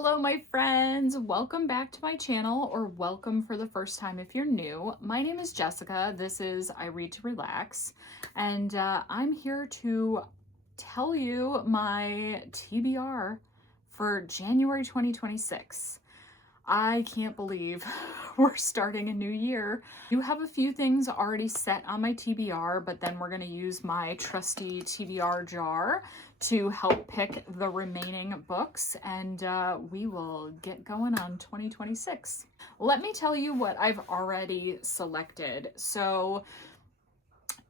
Hello, my friends. Welcome back to my channel, or welcome for the first time if you're new. My name is Jessica. This is I Read to Relax, and I'm here to tell you my TBR for January 2026. I can't believe we're starting a new year. You have a few things already set on my TBR, but then we're going to use my trusty TBR jar to help pick the remaining books, and we will get going on 2026. Let me tell you what I've already selected. So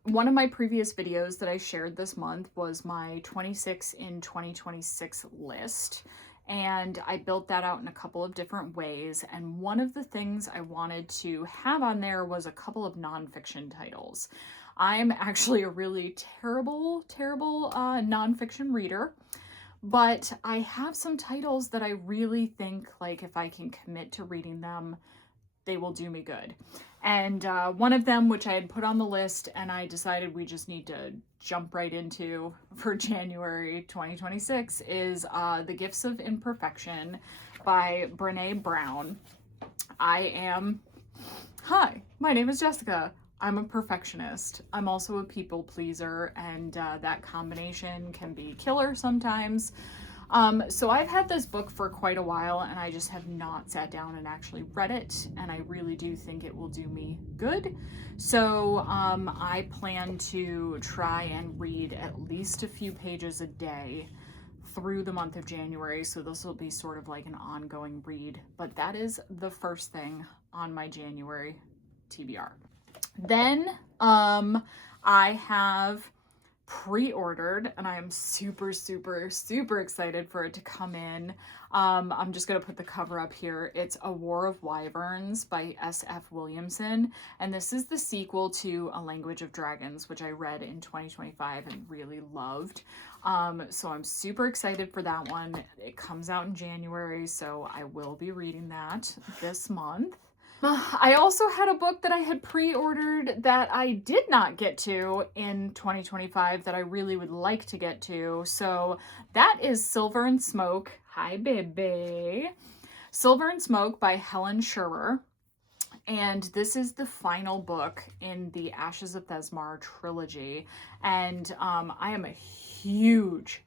one of my previous videos that I shared this month was my 26 in 2026 list. And I built that out in a couple of different ways. And one of the things I wanted to have on there was a couple of nonfiction titles. I'm actually a really terrible nonfiction reader, but I have some titles that I really think, like, if I can commit to reading them, they will do me good. And one of them, which I had put on the list and I decided we just need to jump right into for January 2026, is The Gifts of Imperfection by Brené Brown. Hi, my name is Jessica. I'm a perfectionist. I'm also a people pleaser, and that combination can be killer sometimes. So I've had this book for quite a while, and I just have not sat down and actually read it, and I really do think it will do me good. So I plan to try and read at least a few pages a day through the month of January, so this will be sort of like an ongoing read, but that is the first thing on my January TBR. Then I have pre-ordered, and I am super excited for it to come in. I'm just gonna put the cover up here. It's A War of Wyverns by S.F. Williamson, and this is the sequel to A Language of Dragons, which I read in 2025 and really loved. So I'm super excited for that one. It comes out in January, so I will be reading that this month. I also had a book that I had pre-ordered that I did not get to in 2025 that I really would like to get to. So that is Silver and Smoke. Hi, baby. Silver and Smoke by Helen Schurer. And this is the final book in the Ashes of Thesmar trilogy. And I am a huge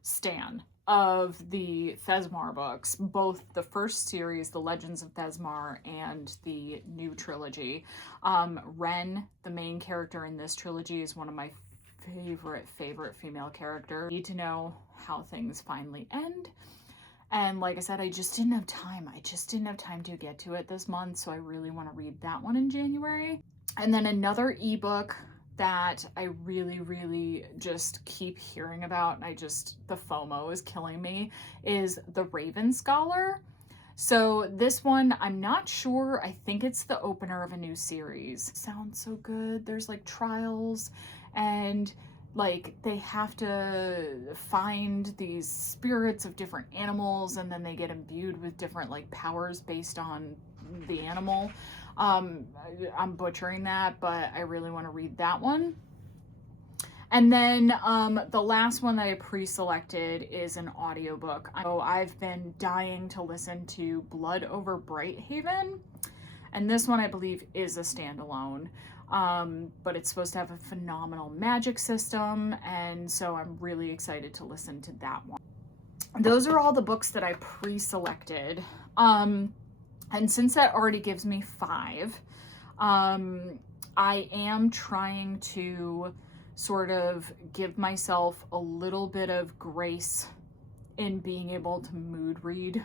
stan of the Thesmar books, both the first series, The Legends of Thesmar, and the new trilogy. Ren, the main character in this trilogy, is one of my favorite female characters. I need to know how things finally end. And like I said, I just didn't have time. I just didn't have time to get to it this month, so I really want to read that one in January. And then another ebook that I really just keep hearing about, and the FOMO is killing me, is The Raven Scholar. So this one, I'm not sure. I think it's the opener of a new series. Sounds so good. There's like trials, and like they have to find these spirits of different animals, and then they get imbued with different like powers based on the animal. I'm butchering that, but I really want to read that one. And then the last one that I pre-selected is an audiobook. So I've been dying to listen to Blood Over Brighthaven, and this one I believe is a standalone. But it's supposed to have a phenomenal magic system, and so I'm really excited to listen to that one. Those are all the books that I pre-selected. And since that already gives me 5, I am trying to sort of give myself a little bit of grace in being able to mood read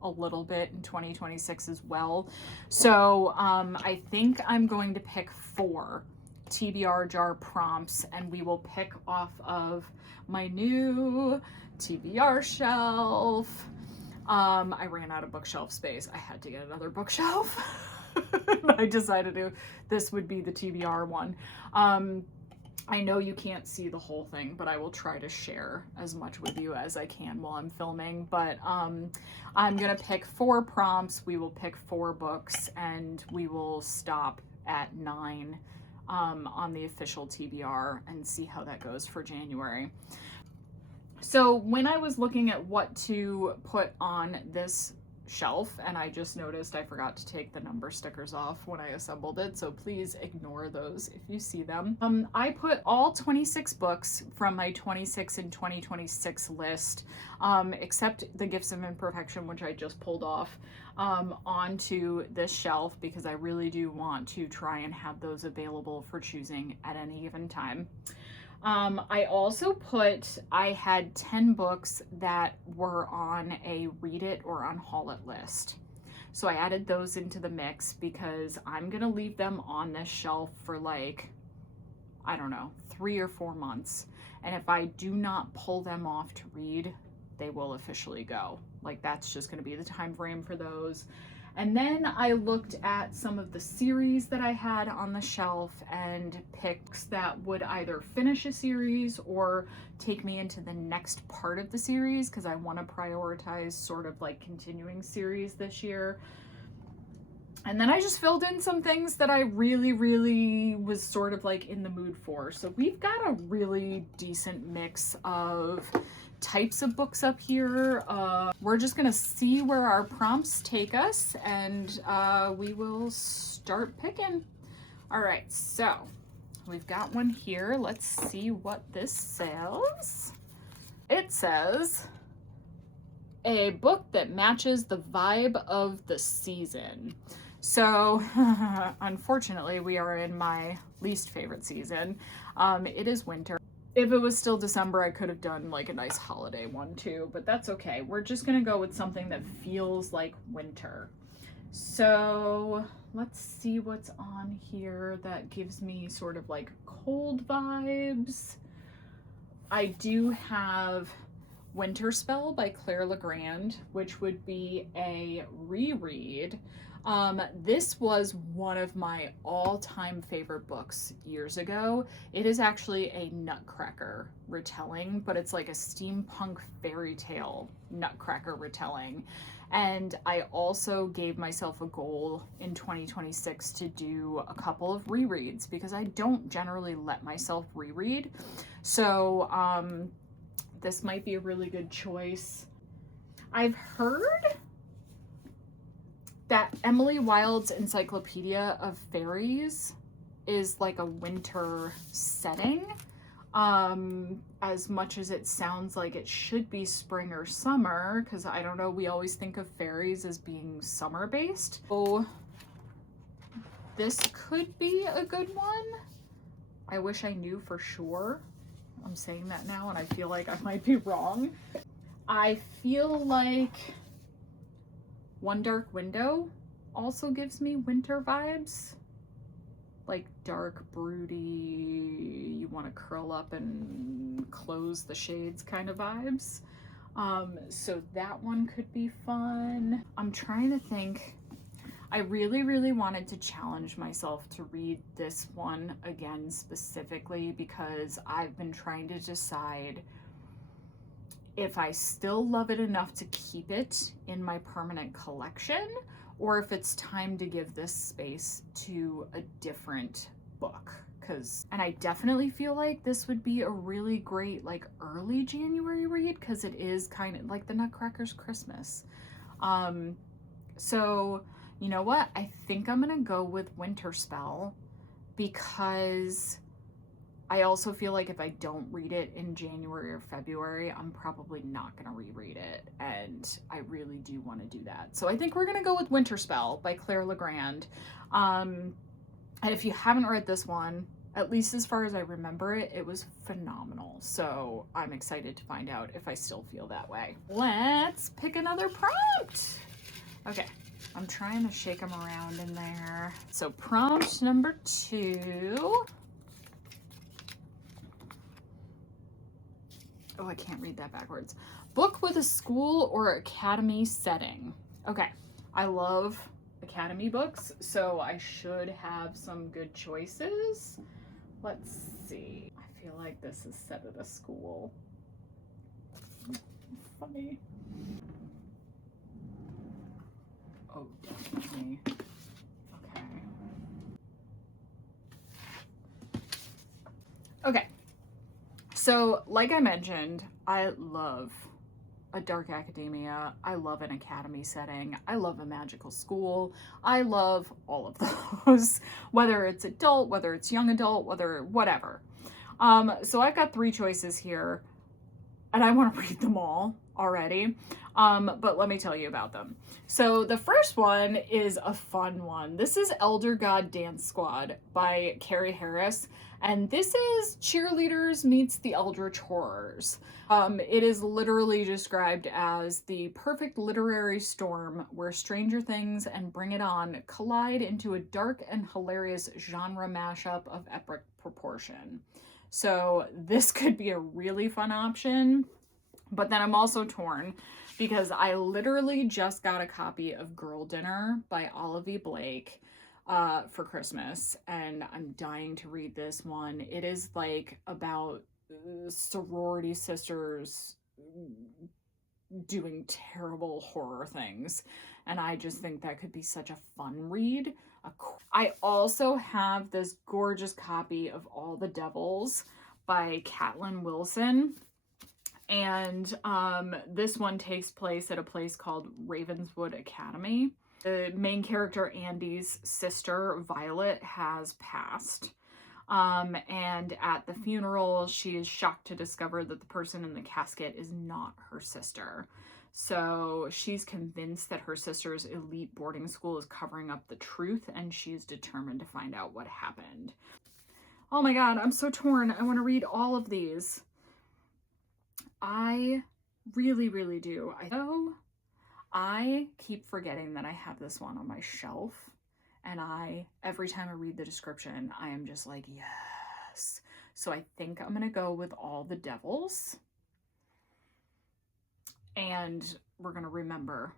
a little bit in 2026 as well. So I think I'm going to pick 4 TBR jar prompts, and we will pick off of my new TBR shelf. I ran out of bookshelf space. I had to get another bookshelf. I decided this would be the TBR one. I know you can't see the whole thing, but I will try to share as much with you as I can while I'm filming. But I'm gonna pick 4 prompts. We will pick 4 books, and we will stop at 9 on the official TBR and see how that goes for January. So when I was looking at what to put on this shelf, and I just noticed I forgot to take the number stickers off when I assembled it, so please ignore those if you see them. I put all 26 books from my 26 and 2026 list, except The Gifts of Imperfection, which I just pulled off, onto this shelf because I really do want to try and have those available for choosing at any given time. I also I had 10 books that were on a read it or on haul it list. So I added those into the mix because I'm gonna leave them on this shelf for like, I don't know, 3 or 4 months. And if I do not pull them off to read, they will officially go. Like that's just gonna be the time frame for those. And then I looked at some of the series that I had on the shelf and picks that would either finish a series or take me into the next part of the series because I want to prioritize sort of like continuing series this year. And then I just filled in some things that I really was sort of like in the mood for. So we've got a really decent mix of types of books up here. We're just gonna see where our prompts take us, and we will start picking. All right, so we've got one here. Let's see what this says. It says, a book that matches the vibe of the season. So unfortunately, we are in my least favorite season. It is winter. If it was still December, I could have done like a nice holiday one too, but that's okay. We're just gonna go with something that feels like winter. So let's see what's on here that gives me sort of like cold vibes. I do have Winter Spell by Claire Legrand, which would be a reread. This was one of my all-time favorite books years ago. It is actually a Nutcracker retelling, but it's like a steampunk fairy tale Nutcracker retelling. And I also gave myself a goal in 2026 to do a couple of rereads because I don't generally let myself reread. So this might be a really good choice. I've heard that Emily Wilde's Encyclopedia of Fairies is like a winter setting, as much as it sounds like it should be spring or summer, because I don't know, we always think of fairies as being summer based. So this could be a good one. I wish I knew for sure. I'm saying that now and I feel like I might be wrong. I feel like One Dark Window also gives me winter vibes. Like dark, broody, you want to curl up and close the shades kind of vibes. So that one could be fun. I'm trying to think. I really wanted to challenge myself to read this one again specifically because I've been trying to decide if I still love it enough to keep it in my permanent collection or if it's time to give this space to a different book. And I definitely feel like this would be a really great like early January read because it is kind of like the Nutcracker's Christmas. So you know what? I think I'm gonna go with Winter Spell because I also feel like if I don't read it in January or February, I'm probably not gonna reread it, and I really do want to do that. So I think we're gonna go with Winter Spell by Claire Legrand. And if you haven't read this one, at least as far as I remember it, it was phenomenal. So I'm excited to find out if I still feel that way. Let's pick another prompt. Okay. I'm trying to shake them around in there. So prompt number 2. Oh, I can't read that backwards. Book with a school or academy setting. Okay, I love academy books, so I should have some good choices. Let's see. I feel like this is set at a school. Funny. Oh, definitely. Okay. Okay. So, like I mentioned, I love a dark academia. I love an academy setting. I love a magical school. I love all of those, whether it's adult, whether it's young adult, whether whatever. So I've got 3 choices here, and I want to read them all already. But let me tell you about them. So the first one is a fun one. This is Elder God Dance Squad by Carrie Harris. And this is Cheerleaders meets the Eldritch Horrors. It is literally described as the perfect literary storm where Stranger Things and Bring It On collide into a dark and hilarious genre mashup of epic proportion. So this could be a really fun option, but then I'm also torn because I literally just got a copy of Girl Dinner by Olivia Blake for Christmas, and I'm dying to read this one. It is like about sorority sisters doing terrible horror things, and I just think that could be such a fun read. I also have this gorgeous copy of All the Devils by Caitlin Wilson, and this one takes place at a place called Ravenswood Academy. The main character, Andy's sister, Violet, has passed. And at the funeral, she is shocked to discover that the person in the casket is not her sister. So she's convinced that her sister's elite boarding school is covering up the truth, and she is determined to find out what happened. Oh my god, I'm so torn. I want to read all of these. I really, really do. I keep forgetting that I have this one on my shelf, and every time I read the description, I am just like, yes. So I think I'm gonna go with All the Devils. And we're gonna remember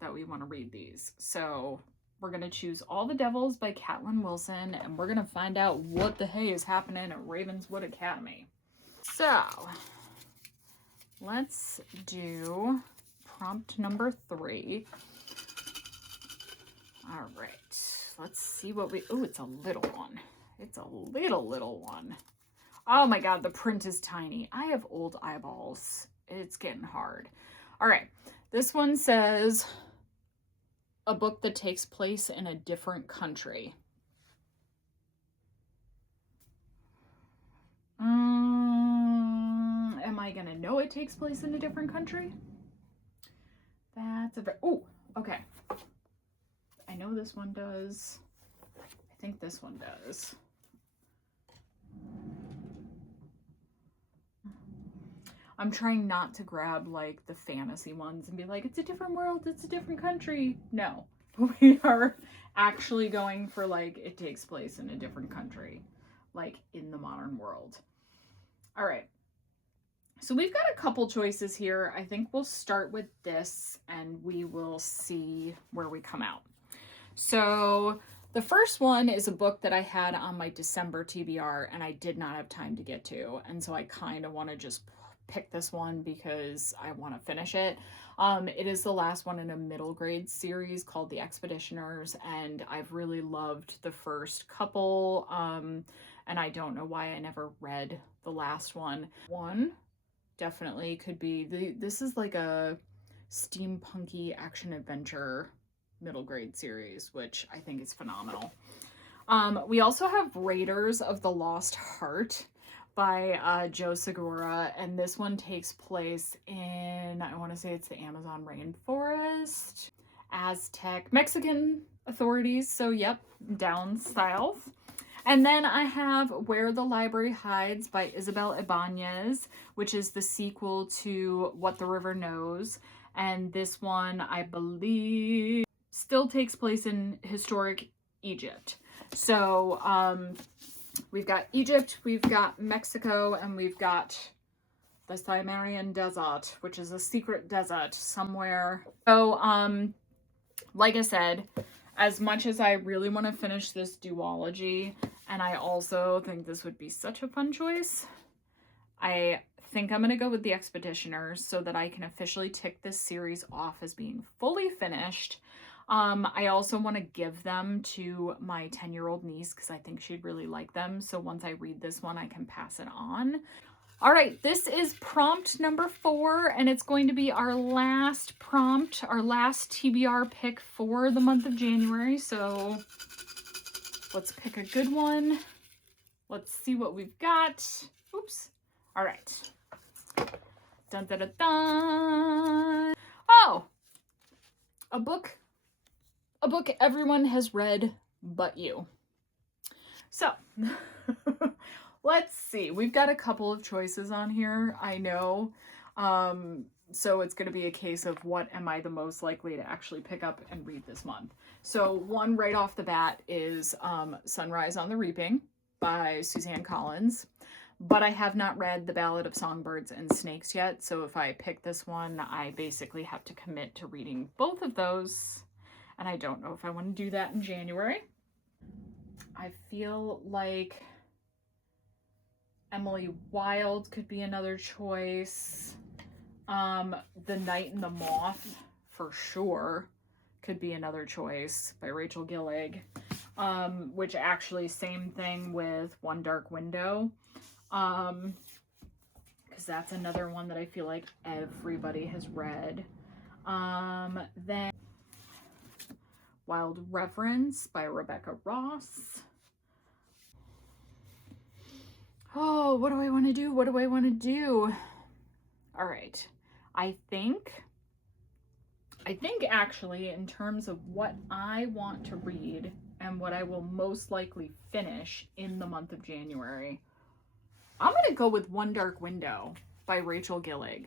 that we want to read these. So we're gonna choose All the Devils by Caitlin Wilson, and we're gonna find out what the hey is happening at Ravenswood Academy. So let's do prompt number 3. All right, let's see what oh, it's a little one. It's a little one. Oh my god, the print is tiny. I have old eyeballs. It's getting hard. All right, this one says a book that takes place in a different country. Am I gonna know it takes place in a different country? That's a oh, okay. I know this one does. I think this one does. I'm trying not to grab like the fantasy ones and be like, it's a different world, it's a different country. No, we are actually going for like, it takes place in a different country, like in the modern world. All right. So we've got a couple choices here. I think we'll start with this and we will see where we come out. So the first one is a book that I had on my December TBR and I did not have time to get to. And so I kind of want to just pick this one because I want to finish it. It is the last one in a middle grade series called The Expeditioners, and I've really loved the first couple, and I don't know why I never read the last one. One definitely could be, this is like a steampunky action adventure middle grade series, which I think is phenomenal. We also have Raiders of the Lost Heart by Joe Segura, and this one takes place in, I want to say it's the Amazon rainforest, Aztec, Mexican authorities, so yep, down south. And then I have Where the Library Hides by Isabel Ibanez, which is the sequel to What the River Knows, and this one, I believe, still takes place in historic Egypt. So, we've got Egypt, we've got Mexico, and we've got the Cimmerian Desert, which is a secret desert somewhere. So, like I said, as much as I really want to finish this duology, and I also think this would be such a fun choice, I think I'm going to go with The Expeditioners so that I can officially tick this series off as being fully finished. I also want to give them to my 10-year-old niece because I think she'd really like them. So once I read this one, I can pass it on. All right, this is prompt number 4, and it's going to be our last prompt, our last TBR pick for the month of January. So let's pick a good one. Let's see what we've got. Oops. All right. Dun, dun, dun, dun. Oh, a book everyone has read but you. So let's see. We've got a couple of choices on here, I know. So it's going to be a case of what am I the most likely to actually pick up and read this month. So one right off the bat is Sunrise on the Reaping by Suzanne Collins. But I have not read The Ballad of Songbirds and Snakes yet, so if I pick this one, I basically have to commit to reading both of those, and I don't know if I want to do that in January. I feel like Emily Wilde could be another choice. The Night and the Moth, for sure, could be another choice by Rachel Gillig, which actually same thing with One Dark Window. Because that's another one that I feel like everybody has read. Then Wild Reverence by Rebecca Ross. Oh, what do I want to do? What do I want to do? All right. I think actually in terms of what I want to read and what I will most likely finish in the month of January, I'm going to go with One Dark Window by Rachel Gillig.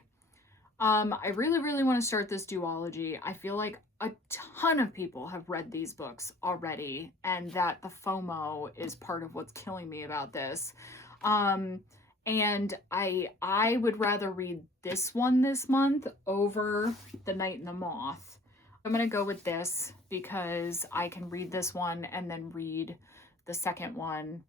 I really, really want to start this duology. I feel like a ton of people have read these books already, and that the FOMO is part of what's killing me about this. And I would rather read this one this month over The Night and the Moth. I'm going to go with this because I can read this one and then read the second one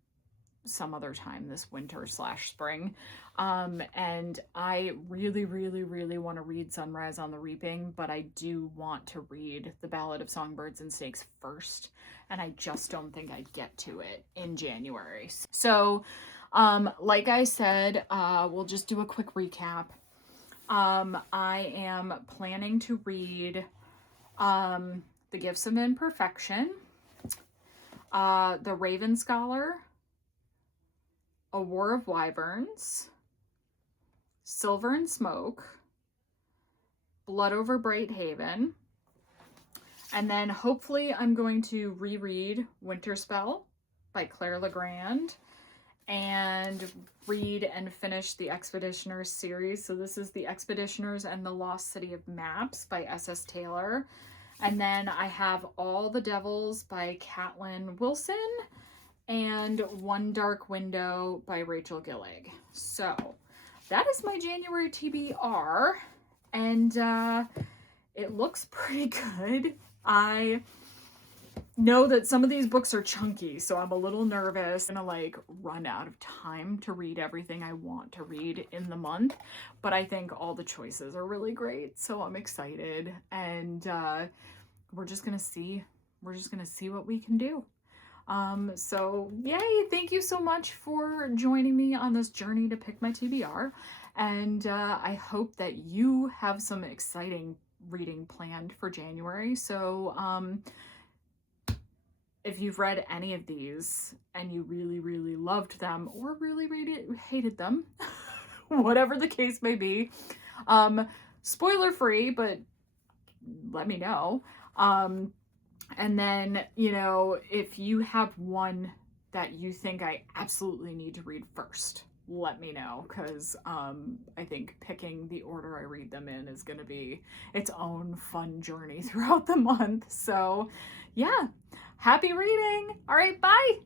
some other time this winter / spring. And I really, really, really want to read Sunrise on the Reaping, but I do want to read The Ballad of Songbirds and Snakes first, and I just don't think I'd get to it in January. So, like I said, we'll just do a quick recap. I am planning to read The Gifts of Imperfection, The Raven Scholar, A War of Wyverns, Silver and Smoke, Blood over Bright Haven, and then hopefully I'm going to reread Winterspell by Claire Legrand and read and finish the Expeditioners series. So this is the Expeditioners and the Lost City of Maps by S.S. Taylor. And then I have All the Devils by Caitlin Wilson and One Dark Window by Rachel Gillig. So that is my January TBR, and it looks pretty good. I know that some of these books are chunky, so I'm a little nervous. I'm gonna like run out of time to read everything I want to read in the month, but I think all the choices are really great, so I'm excited, and we're just gonna see what we can do. So yay, thank you so much for joining me on this journey to pick my TBR, and I hope that you have some exciting reading planned for January. So if you've read any of these and you really, really loved them or really, really hated them, whatever the case may be, spoiler free, but let me know. And then, you know, if you have one that you think I absolutely need to read first, let me know, because I think picking the order I read them in is going to be its own fun journey throughout the month. So, yeah, happy reading. All right, bye.